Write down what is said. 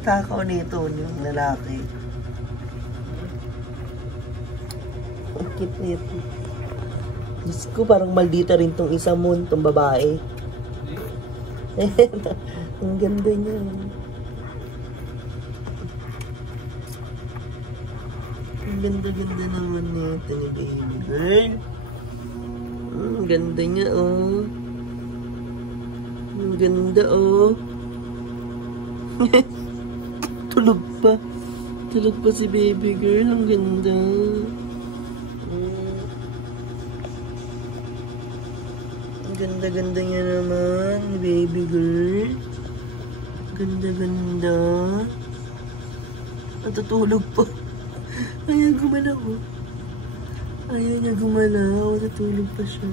takaw nito, yung lalaki. Ang cute nito. Diyos ko, parang maldita rin tong isa mo, tong babae. Ang ganda niya. Ang ganda-ganda naman nito ni baby girl. Ang ganda niya, oh. Ang ganda, oh. Tulog pa. Tulog pa si baby girl. Ang ganda. Ang ganda-ganda niya naman ni baby girl. Ganda-ganda. Natutulog pa. Ayaw gumalaw. Ayaw niya gumalaw. Natulog pa siya.